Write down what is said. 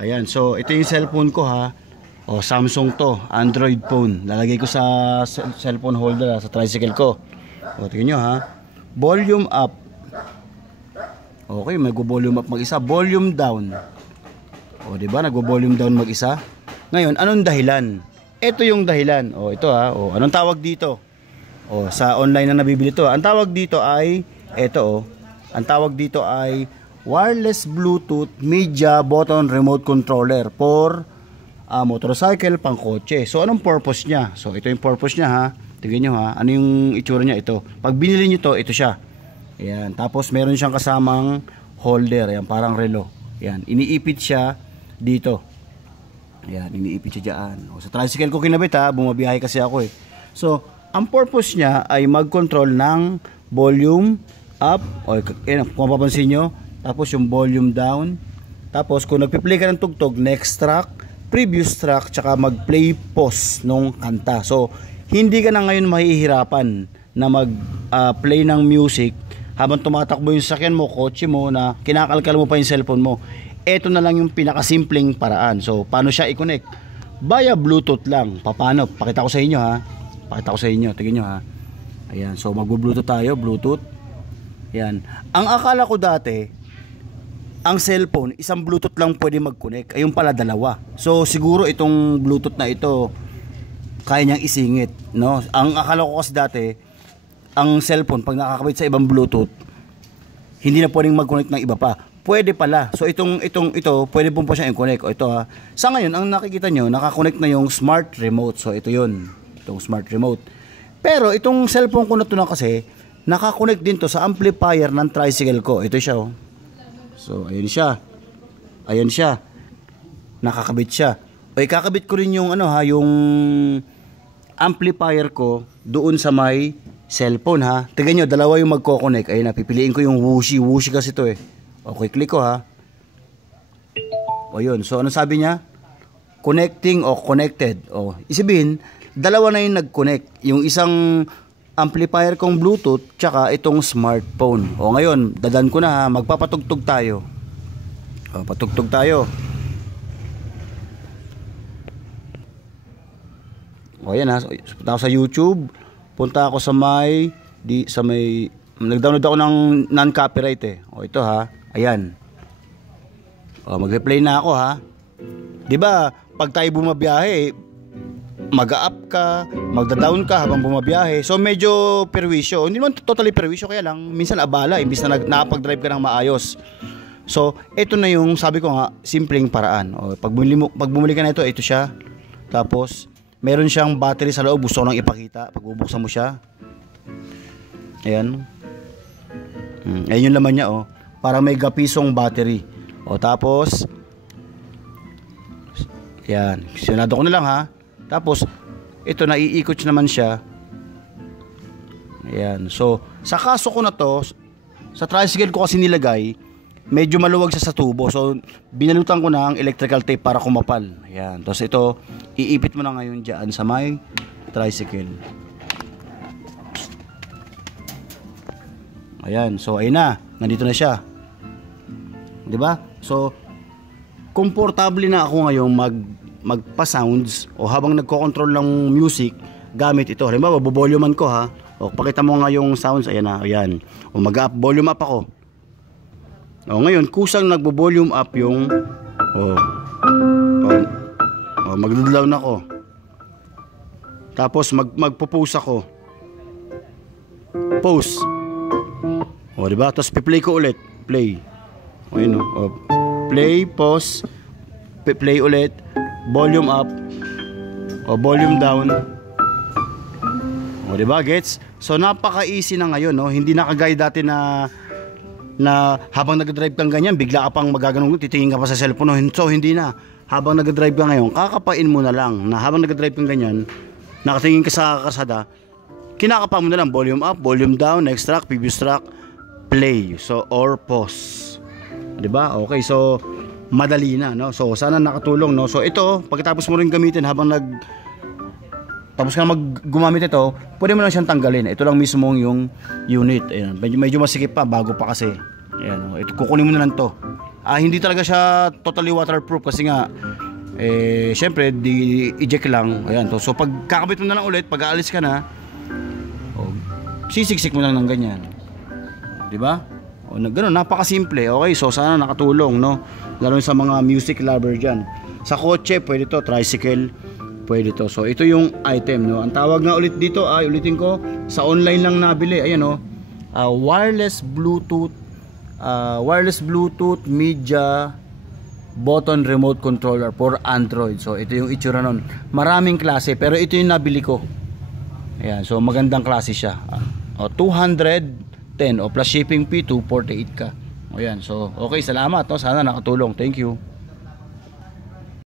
Ayan, so ito yung cellphone ko ha. O, Samsung to, Android phone. Lalagay ko sa cellphone holder sa tricycle ko. O, tingnan nyo ha. Volume up. Okay, mag-volume up mag-isa. Volume down. O, diba? Nag-volume down mag-isa. Ngayon, anong dahilan? Ito yung dahilan. O, ito ha. O, anong tawag dito? O, sa online na nabibili to. Ang tawag dito ay, ito o. Ang tawag dito ay wireless Bluetooth media button remote controller for motorcycle, pang kotse. So anong purpose niya? So ito yung purpose niya ha. Tingnan nyo ha. Ano yung itsura niya? Ito. Pag binili nyo to, ito siya. Ayan. Tapos meron siyang kasamang holder. Ayan. Parang relo. Ayan. Iniipit siya dito. Ayan. Iniipit siya dyan. O, sa tricycle ko kinabit ha. Bumabiyahe kasi ako eh. So ang purpose niya ay mag-control ng volume up. O, ayan, kung mapapansin nyo. Tapos yung volume down. Tapos kung nagpi-play ka ng tugtog, next track, previous track, tsaka mag-play pause nung kanta. So hindi ka na ngayon mahihirapan na mag-play ng music habang tumatakbo yung sasakyan mo, kotse mo, na kinakalkal mo pa yung cellphone mo. Ito na lang yung pinakasimpleng paraan. So paano siya i-connect? Via Bluetooth lang. Paano? Pakita ko sa inyo ha. Pakita ko sa inyo. Tingnan nyo ha. Ayan. So mag-Bluetooth tayo. Bluetooth. Ayan. Ang akala ko dati, ang cellphone, isang Bluetooth lang pwede mag-connect. Ayun pala, dalawa. So siguro itong Bluetooth na ito kaya niyang isingit, no? Ang akala ko kasi dati, ang cellphone pag nakakabit sa ibang Bluetooth, hindi na pwedeng mag-connect ng iba pa. Pwede pala. So ito, pwede po siya i-connect. O ito ha. Sa ngayon, ang nakikita nyo, nakakonect na yung smart remote. So ito yun, itong smart remote. Pero itong cellphone ko na ito na kasi, nakakonect din to sa amplifier ng tricycle ko. Ito siya oh. So, ayun siya. Ayan siya. Nakakabit siya. O, ikakabit ko rin yung ano ha, yung amplifier ko doon sa may cellphone ha. Tingnan nyo, dalawa yung magko-connect. Ayun na, pipiliin ko yung whooshy. Whooshy kasi to eh. Okay, click ko ha. O, yun. So, ano sabi niya? Connecting o connected. O, isipin, dalawa na yung nag-connect. Yung isang amplifier kong Bluetooth tsaka itong smartphone. O ngayon, dadan ko na ha, magpapatugtog tayo. O, patugtog tayo. O yan ha, punta ako sa YouTube, punta ako sa may nag-download ako ng non-copyright eh. O ito ha, ayan. O, mag-replay na ako ha. 'Di ba, pag tayo bumabiyahe, mag-up ka, magda-down ka habang bumabiyahe. So medyo perwisyo. Hindi naman totally perwisyo, kaya lang minsan abala imbis na nakapag-drive ka ng maayos. So ito na yung sabi ko nga, simpleng paraan. O, pag bumili ka na ito siya. Tapos meron siyang battery sa loob, gusto ko nang ipakita. Pag bubuksan mo siya. Ayan. Ayan yung laman niya oh. Para may gapisong battery. O tapos yan, sinado ko na lang ha. Tapos, ito naiikot naman siya. Ayan. So, sa kaso ko na to, sa tricycle ko kasi nilagay, medyo maluwag siya sa tubo. So, binalutan ko na ang electrical tape para kumapal. Ayan. Tapos ito, iipit mo na ngayon dyan sa may tricycle. Ayan. So, ayun na. Nandito na siya. Diba? So, komportable na ako ngayon magpa-sounds o habang nagko-control ng music gamit ito. Halimbawa, bo-volumean ko ha. O, pakita mo nga yung sounds. Ayan na, ayan. O, mag-up, volume up ako. O, ngayon, kusang nagbo-volume up yung mag-down ako. Tapos, magpo-pause ako. Pause. O, diba? Tapos, piplay ko ulit. Play. O, yun o. Play, pause, play ulit, volume up, o volume down. O, diba, gets? So, napaka-easy na ngayon, no? Hindi na kagaya dati na habang nag-drive kang ganyan, bigla ka pang magaganong, titingin ka pa sa cellphone. No? So, hindi na. Habang nag-drive ka ngayon, kakapain mo na lang na habang nag-drive kang ganyan, nakatingin ka sa kasada, kinakapa mo na lang, volume up, volume down, next track, previous track, play. So, or pause. Diba? Okay, so madali na, no? So sana nakatulong, no? So ito, pagkatapos mo rin gamitin habang tapos ka gumamit ito, pwede mo lang siyang tanggalin. Ito lang mismo yung unit. Ayan, medyo masikip pa, bago pa kasi. Ayan, ito kukunin mo na lang to. Hindi talaga siya totally waterproof kasi nga syempre di eject lang. Ayan, so pag kakabit mo na lang ulit, pag aalis ka na, sisiksik mo lang ng ganyan. 'Di ba? Ganoon, napakasimple. Okay, so sana nakatulong, no? Lalo sa mga music lover diyan. Sa kotse pwede to, tricycle pwede to. So ito yung item, no? Ang tawag nga ulit dito ay, ulitin ko, sa online lang nabili. Ayan, no? Wireless Bluetooth media button remote controller for Android. So ito yung itsura nun. Maraming klase, pero ito yung nabili ko. Ayan, so magandang klase siya. 210 o plus shipping fee 248 ka. Ayan, so okay, salamat, no? Sana nakatulong. Thank you.